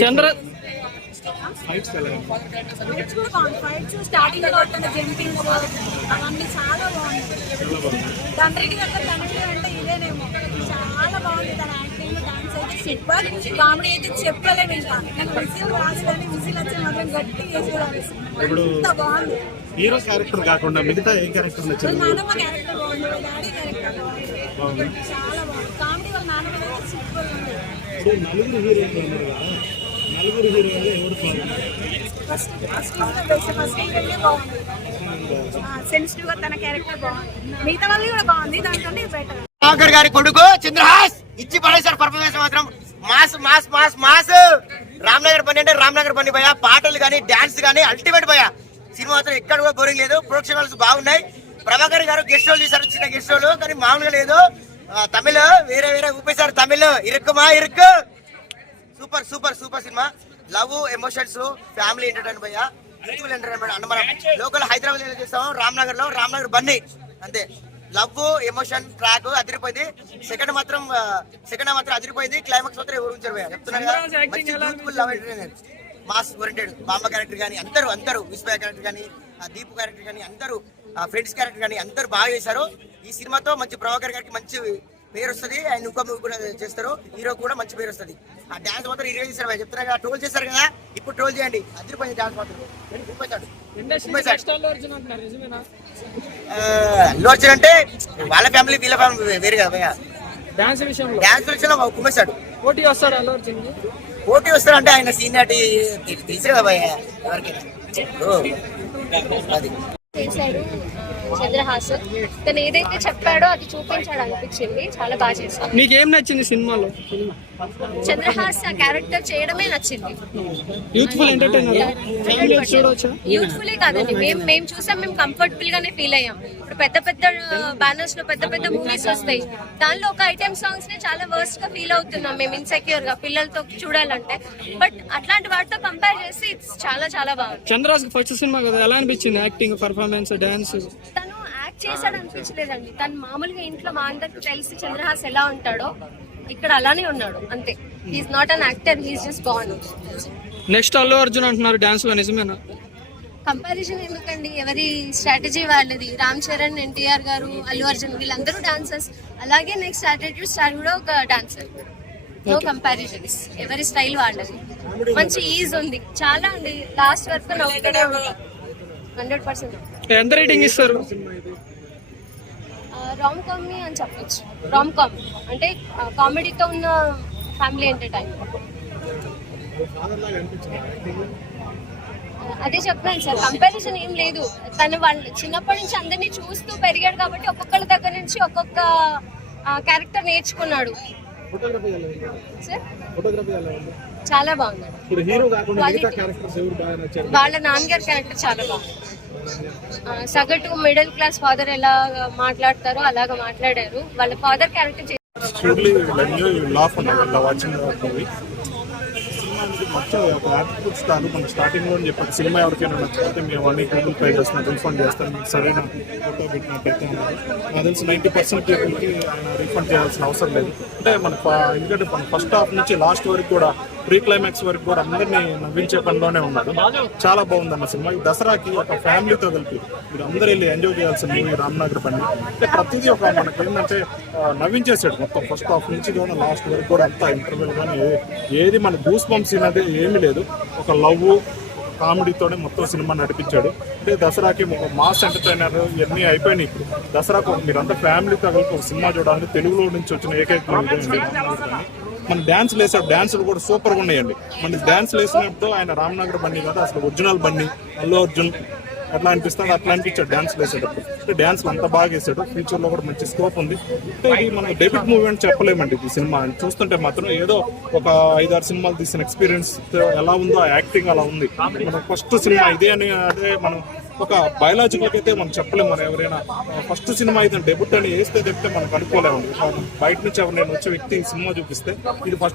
చంద్ర fights starting jumping అవన్నీ చాలా బాగుంది చాలా బాగుంది తండ్రికి దగ్గర తండ్రి అంటే ఇదేనేమో. చాలా బాగుంది తన యాక్టింగ్ డాన్స్ అయితే సూపర్ కామెడీ అయితే చెప్పలేము ఇంకా. నాకు విజిల్ రాదు కానీ విజిల్ వచ్చి మాత్రం గట్టి వేసేదాన్ని ఇప్పుడు అంత బాగుంది. హీరో క్యారెక్టర్ కాకుండా మిగతా ఏ క్యారెక్టర్ నచ్చింది క్యారెక్టర్ నలుగురు హీరోయిన్లు నలుగురు హీరోయిన్లు ఎవరు ఫస్ట్ ఫస్ట్ ఫస్ట్ ఏంటంటే బాగుంది తన క్యారెక్టర్ బాగుంది మిగతా వాళ్ళు కూడా బాగుంది దానికంటే బెటర్ గారి కొడుకు చంద్రహాస్ ఇచ్చి పడేశారు పర్ఫార్మెన్స్ మాత్రం. Mass mass mass mass. Ramnagar పని అంటే రామ్నగర్ పని భయ పాటలు కానీ డాన్స్ కానీ అల్టిమేట్ భయ సినిమా మాత్రం ఎక్కడ కూడా బోరింగ్ లేదు. ప్రొడక్షన్ వాల్స్ బాగున్నాయి. ప్రభాకర్ గారు గెస్ట్ రోల్ చేశారు చిన్న గెస్ట్ రోల్ కానీ మామూలుగా లేదు. తమిళ్ వేరే వేరే ఊపేశారు తమిళ్. ఇరుక్కుమా ఇరుక్కు. Super super super cinema love emotions family entertain భయ్య. ఎంటర్టైన్మెంట్ అన్న మనం లోకల్ హైదరాబాద్లో చేస్తాం రామ్నగర్లో. రామ్నగర్ బన్నీ. అంతే. లవ్ ఎమోషన్ ట్రాక్ అదిరిపోయింది. సెకండ్ మాత్రం సెకండ్ మాత్రం అదిరిపోయింది. క్లైమాక్స్ మాత్రం ఎవరు ఉంచారు భయ్య. చెప్తున్నారు కదా. మంచి లవ్ ఎంటర్టైనర్ మాస్ ఓరియంటెడ్ బాంబ క్యారెక్టర్ కానీ అందరూ అందరూ విస్మయ క్యారెక్టర్ కానీ దీప్ క్యారెక్టర్ కానీ అందరూ ఫ్రెండ్స్ క్యారెక్టర్ కానీ అందరూ బాగా చేశారు. ఈ సినిమాతో మంచి ప్రభాకర్ గారికి మంచి పేరు వస్తుంది అండ్ ఇంకో మూవీ కూడా చేస్తారు. హీరో కూడా మంచి పేరు వస్తుంది. ఆ డాన్స్ మాత్రం హీరో చేశారు. చెప్తున్నా కదా ట్రోల్ చేశారు కదా ఇప్పుడు ట్రోల్ చేయండి. అదిరిపోయింది డాన్స్ మాత్రం. ఆ, అల్లు అర్జున్ అంటే వాళ్ళ ఫ్యామిలీ వీళ్ళ ఫ్యామిలీ వేరు కదా భయ్య. డాన్స్ విషయంలో? డాన్స్ విషయంలో కుమ్మేశాడు పోటీ వస్తాడు అల్లు అర్జున్ పోటీ వస్తారంటే ఆయన సీనియారిటీ తెలుసు కదా భయ్య ఎవరికైనా. అది చేశాడు ఆ, చంద్రహాస్ తను ఏదైతే చెప్పాడో అది చూపించాడు అనిపించింది. చాలా బాగా చేశాడు. నీకేం నచ్చింది సినిమాలో? చంద్రహాస్ ఆ క్యారెక్టర్ చేయడమే నచ్చింది. యూత్ఫుల్ ఎంటర్టైనర్ యూత్ఫుల్లే కాదండి. మేము మేము చూసాం మేము కంఫర్టబుల్ గానే ఫీల్ అయ్యాం. ఇప్పుడు పెద్ద పెద్ద బ్యానర్స్లో పెద్ద పెద్ద మూవీస్ వస్తాయి. దానిలో ఒక ఐటెం సాంగ్స్ని చాలా వర్స్ట్గా ఫీల్ అవుతున్నాం. మేము ఇన్సెక్యూర్గా పిల్లలతో చూడాలంటే. బట్ అట్లాంటి వాటితో కంపేర్ చేసి ఇట్స్ చాలా చాలా బాగుంది. చంద్రరాజ్ ఫస్ట్ సినిమా కదా ఎలా అనిపించింది యాక్టింగ్ పర్ఫార్మెన్స్ డాన్స్ తను యాక్ట్ చేశాడు అనిపించలేదండి. తను మామూలుగా ఇంట్లో మా అందరికి తెలిసి చంద్రహాస్ ఎలా ఉంటాడో ఇక్కడ అలానే ఉన్నాడు. అంతే. He is not an actor he is just born next Allu Arjun అంటున్నారు డాన్స్లో నిజమేనా? కంపారిజన్ ఎందుకండి? ఎవరి స్ట్రాటజీ వాళ్ళది? రామ్ చరణ్ ఎన్టీఆర్ గారు అల్లు అర్జున్ వీళ్ళందరూ డాన్సర్స్ అలాగే నెక్స్ట్ యాటిట్యూడ్ స్టార్ కూడా ఒక డాన్సర్ నో కంపారిజన్స్ ఎవరి స్టైల్ వాళ్ళది? మంచి ఈజ్ ఉంది. చాలా అండి లాస్ట్ వరకు నవ్వుతూనే ఉంటాం హండ్రెడ్ పర్సెంట్ ఎంత రేటింగ్ ఇస్తారు? రామ్ కామ్ అని చెప్పొచ్చు. రామ్ కామ్ అంటే కామెడీతో ఉన్న ఫ్యామిలీ ఎంటర్టైన్ అదే చెప్తున్నాను సార్ కంపారిజన్ ఏం లేదు. తను వాళ్ళు చిన్నప్పటి నుంచి అందరినీ చూస్తూ పెరిగాడు కాబట్టి ఒక్కొక్కరి దగ్గర నుంచి ఒక్కొక్క క్యారెక్టర్ నేర్చుకున్నాడు. చాలా బాగున్నాడు. ఇప్పుడు హీరో కాకుండా మిగతా Quality. క్యారెక్టర్స్ ఎవరు బాగా నచ్చారు? వాళ్ళ నాన్నగారి క్యారెక్టర్ చాలా బాగుంది. సగటు మిడిల్ క్లాస్ ఫాదర్ ఎలా మాట్లాడతారో అలాగా మాట్లాడారు. వాళ్ళ ఫాదర్ క్యారెక్టర్ షూర్లీ లాఫ్ అన్న వాచింగ్ మొత్తం ఒక యాటిట్యూడ్ స్టార్ మనం స్టార్టింగ్లో చెప్పారు సినిమా ఎవరికైనా నచ్చితే మేము అన్ని గూగుల్ పే చేస్తాం రీఫండ్ చేస్తాం. మీకు సరైన ఫోటో పెట్టినట్టయితే అన్నారు. నాకు తెలిసి నైంటీ పర్సెంట్ పీపుల్కి రీఫండ్ చేయాల్సిన అవసరం లేదు. అంటే మన ఎందుకంటే మన ఫస్ట్ హాఫ్ నుంచి లాస్ట్ వరకు కూడా ప్రీ క్లైమాక్స్ వరకు కూడా అందరినీ నవ్వించే పనిలోనే ఉన్నారు చాలా బాగుంది అన్న సినిమా. ఈ దసరాకి ఒక ఫ్యామిలీతో కలిపి మీరు అందరూ వెళ్ళి ఎంజాయ్ చేయాల్సిన మూవీ రామ్నగర్ పని. అంటే ప్రతిదీ ఒక మనకి ఏంటంటే నవ్వించేసాడు మొత్తం ఫస్ట్ హాఫ్ నుంచి కానీ లాస్ట్ వరకు కూడా అంతా ఇంటర్వ్యూలు కానీ ఏ- ఏది మన గూస్ బంప్స్ అనేది ఏమీ లేదు. ఒక లవ్ కామెడీతోనే మొత్తం సినిమా నడిపించాడు. అంటే దసరాకి మాస్ ఎంటర్టైనర్ ఇవన్నీ అయిపోయినాయి ఇప్పుడు. దసరాకు మీరంతా ఫ్యామిలీతో కలిపి ఒక సినిమా చూడాలని తెలుగులో నుంచి వచ్చిన ఏకైక మన డ్యాన్స్లు వేసాడు డ్యాన్సులు కూడా సూపర్గా ఉన్నాయండి. మన డ్యాన్స్లు వేసినప్పుడు ఆయన రామ్నగర్ బండి కాదు అసలు ఒరిజినల్ బండి అల్లు అర్జున్. ఎట్లా అనిపిస్తుంది అట్లా అనిపించాడు డాన్స్ వేసేటప్పుడు. అంటే డాన్స్ అంత బాగా వేసాడు. ఫ్యూచర్లో కూడా మంచి స్కోప్ ఉంది. అంటే ఇది మన డెబ్యూట్ మూవీ అని చెప్పలేమండి ఈ సినిమా. చూస్తుంటే మాత్రం ఏదో ఒక ఐదారు సినిమాలు తీసిన ఎక్స్పీరియన్స్ ఎలా ఉందో ఆ యాక్టింగ్ అలా ఉంది. మన ఫస్ట్ సినిమా ఇదే అని అదే మనం ఒక బయలాజికల్ అయితే మనం చెప్పలేము మనం ఎవరైనా ఫస్ట్ సినిమా అయితే డెబ్యూట్ అని వేస్తే చెప్తే మనకు అనుకోలేము బయట నుంచి ఎవరు నేను వచ్చే వ్యక్తి సినిమా చూపిస్తే ఇది ఫస్ట్